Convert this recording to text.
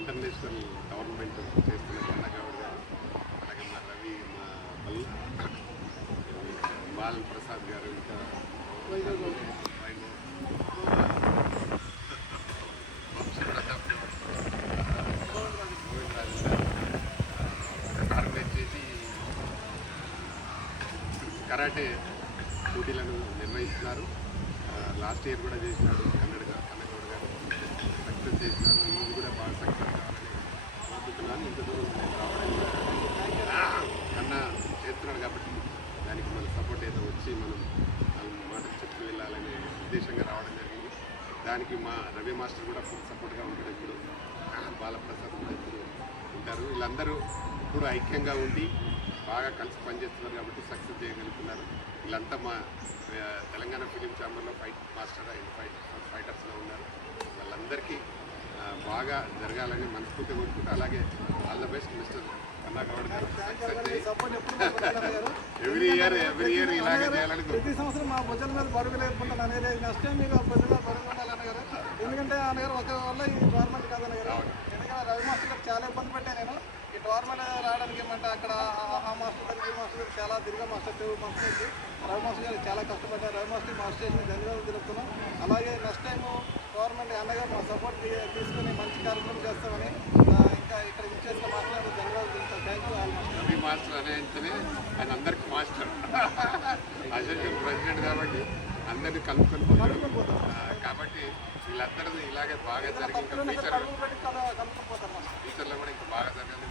International government చేస్తున్న కన్నగౌడ్ గారు, అలాగే మా రవి, మా బాలన్ ప్రసాద్ గారు, ఇంకా ఆర్గనైజ్ చేసి కరాటే పోటీలను నిర్వహిస్తున్నారు. లాస్ట్ ఇయర్ కూడా చేసినాడు కన్నగౌడ్ గారు, సక్సెస్ చేసినారు. ఇది కూడా బాగా సక్సెస్ కావాలని కోరుకుంటున్నాను. ఇంత దూరం నేను రావడం కన్నా చేస్తున్నాడు కాబట్టి దానికి మన సపోర్ట్ ఏదో వచ్చి మనం మాటలు చెప్పి వెళ్ళాలనే ఉద్దేశంగా రావడం జరిగింది. దానికి మా రవి మాస్టర్ కూడా ఫుల్ సపోర్ట్గా ఉంటాడు. ఇప్పుడు బాలప్రసాద్ కూడా ఇప్పుడు ఉంటారు. వీళ్ళందరూ ఇప్పుడు ఐక్యంగా ఉండి బాగా కలిసి పనిచేస్తున్నారు కాబట్టి సక్సెస్ చేయగలుగుతున్నారు. వీళ్ళంతా మా తెలంగాణ ఫిలిం ఛాంబర్లో ఫైట్ మాస్టర్ ఫైటర్స్లో ఉన్నారు. వాళ్ళందరికీ బాగా జరగాలని మనస్ఫూర్తి కోరుకుంటూ, అలాగే ఆల్ ద బెస్ట్ మిస్టర్ కన్నగౌడ్ గారు. ఎవ్రీ ఇయర్ ఇలాగే చేయాలని ప్రతి సంవత్సరం మా భుజాల మీద బరువు లేకుండా అనేది నెక్స్ట్ టైం మీరు భుజాల బరువు ఉండాలన్న గారు. ఎందుకంటే అన్నగారు ఒక వల్ల ఈ గవర్నమెంట్ కాదన్న గారు. ఎందుకంటే రవి మాస్టర్ గారు చాలా ఇబ్బంది పెట్టాను నేను ఈ టోర్నమెంట్ రావడానికి. ఏమంటే అక్కడ ఆ మాస్టర్ గారు ఈ మాస్టర్ గారు చాలా దీర్ఘ మాస్టర్ నుంచి రవి మాస్టర్ గారు చాలా కష్టపడ్డారు. రవి మాస్టర్ మాస్టర్ చేసిన ధన్యవాదాలు తెలుపుతున్నాం. అలాగే నెక్స్ట్ టైం గవర్నమెంట్ అన్నగారు మా సపోర్ట్ తీసుకుని మంచి కార్యక్రమం చేస్తామని ఇంకా ఇక్కడ ఇచ్చేసిన మాస్టర్ ధన్యవాదాలు తెలుపుతాం. Thank you all master. Ravi master అనేంతనే ఆయన అందరికి మాస్టర్, అసోసియేషన్ ప్రెసిడెంట్ కాబట్టి అందరినీ కలుపుకొని పోతారు. కాబట్టి వీళ్ళందరూ ఇలాగే బాగా జరిగి ఇంకా ఫ్యూచర్లో కూడా ఇంకా బాగా జరగాలని